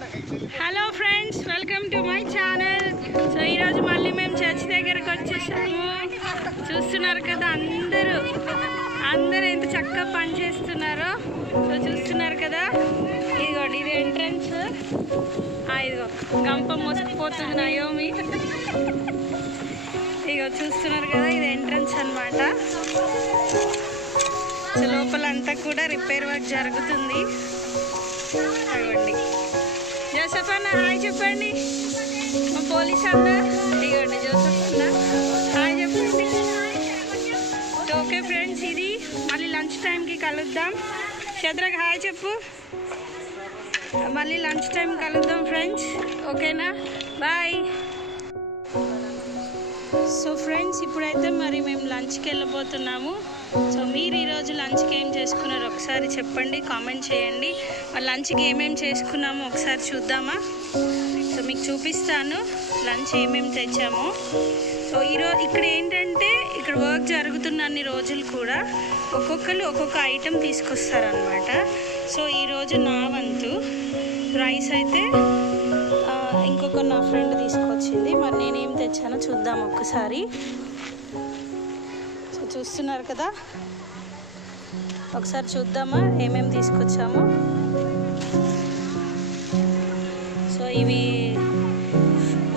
Hello friends welcome to my channel. So ఈరోజు మళ్ళీ మేము చర్చ్ దగ్గరకు వచ్చేసాము. చూస్తున్నారు కదా అందరూ? అందరూ ఎంత చక్కగా పనిచేస్తున్నారో సో చూస్తున్నారు కదా? ఇదిగోండి ఇది ఎంట్రన్స్ ఇదిగో గంప మోసుకుపోతుంది నయోమి ఇగో చూస్తున్నారు కదా ఇది ఎంట్రన్స్ అన్నమాట. లోపలంతా కూడా రిపేర్ వర్క్ జరుగుతుంది. ఇవ్వండి జోసఫ్ అన్న హాయ్ చెప్పండి. మా పోలీస్ అన్న ఇదిగోండి జోసఫ్ అన్న. హాయ్ చెప్పండి. ఓకే ఫ్రెండ్స్ ఇది మళ్ళీ లంచ్ టైంకి కలుద్దాం. శత్రక్ హాయ్ చెప్పు. మళ్ళీ లంచ్ టైం కలుద్దాం ఫ్రెండ్స్. ఓకేనా? బాయ్. సో ఫ్రెండ్స్ ఇప్పుడైతే మరి మేము లంచ్కి వెళ్ళబోతున్నాము. సో మీరు ఈరోజు లంచ్కి ఏం చేసుకున్నారు? ఒకసారి చెప్పండి కామెంట్ చేయండి. లంచ్కి ఏమేమి చేసుకున్నాము? ఒకసారి చూద్దామా? సో మీకు చూపిస్తాను లంచ్ ఏమేమి తెచ్చాము. సో ఈరోజు ఇక్కడ ఏంటంటే ఇక్కడ వర్క్ జరుగుతున్న అన్ని రోజులు కూడా ఒక్కొక్కరు ఒక్కొక్క ఐటెం తీసుకొస్తారనమాట సో ఈరోజు నా వంతు రైస్ అయితే ఇంకొక నా ఫ్రెండ్ తీసుకొచ్చింది. మరి తెచ్చానో చూద్దాం ఒక్కసారి. సో చూస్తున్నారు కదా? ఒకసారి చూద్దామా? ఏమేమి తీసుకొచ్చాము? సో ఇవి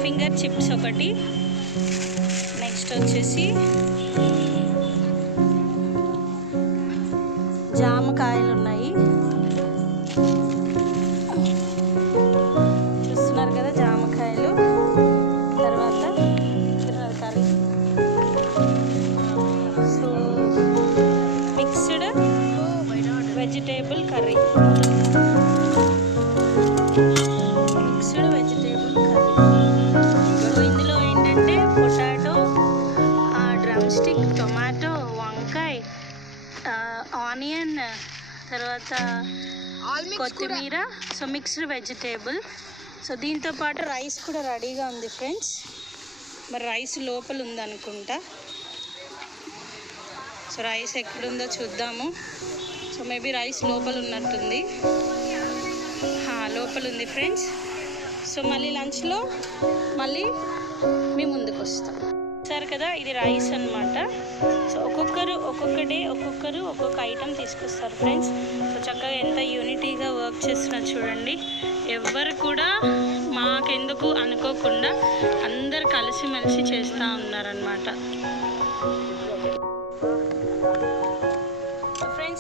ఫింగర్ చిప్స్ ఒకటి. నెక్స్ట్ వచ్చేసి జామకాయలు ఉన్నాయి. కర్రీ మిక్స్డ్ వెజిటేబుల్ కర్రీ ఇందులో ఏంటంటే పొటాటో డ్రమ్ స్టిక్ టొమాటో వంకాయ ఆనియన్ తర్వాత కొత్తిమీర. సో మిక్స్డ్ వెజిటేబుల్ సో దీంతో పాటు రైస్ కూడా రెడీగా ఉంది ఫ్రెండ్స్. మరి రైస్ లోపల ఉందనుకుంటా. సో రైస్ ఎక్కడుందో చూద్దాము. సో మేబీ రైస్ లోపల ఉన్నట్టుంది. లోపల ఉంది ఫ్రెండ్స్ సో మళ్ళీ లంచ్లో మళ్ళీ మీ ముందుకు వస్తాం. సార్ కదా ఇది రైస్ అన్నమాట. సో ఒక్కొక్కరు ఒక్కొక్క డే ఒక్కొక్కరు ఒక్కొక్క ఐటెం తీసుకొస్తారు ఫ్రెండ్స్ సో చక్కగా ఎంత యూనిటీగా వర్క్ చేస్తున్నారు చూడండి. ఎవ్వరు కూడా మాకెందుకు అనుకోకుండా అందరు కలిసిమెలిసి చేస్తూ ఉన్నారనమాట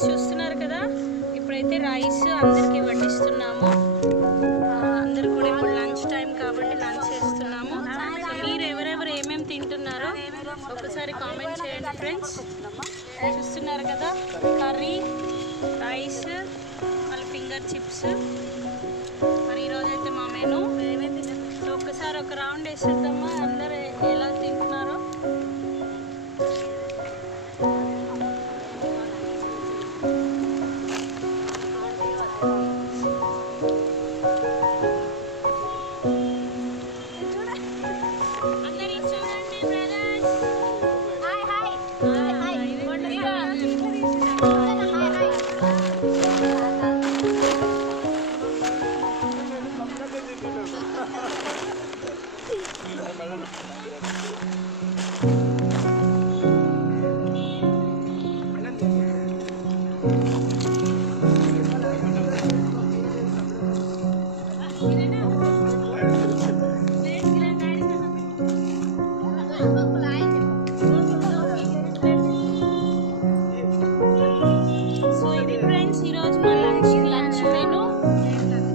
చూస్తున్నారు కదా? ఇప్పుడైతే రైస్ అందరికీ వడ్డిస్తున్నాము. అందరు అందరూ కూడా ఇప్పుడు లంచ్ టైం కాబట్టి లంచ్ చేస్తున్నాము. సో మీరు ఎవరెవరు ఏమేమి తింటున్నారో ఒకసారి కామెంట్ చేయండి ఫ్రెండ్స్. చూస్తున్నారు కదా? కర్రీ రైస్ మళ్ళీ ఫింగర్ చిప్స్.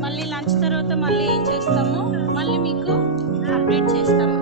మళ్ళీ లంచ్ తర్వాత మళ్ళీ ఏం చేస్తామో? మళ్ళీ మీకు అప్డేట్ చేస్తాము.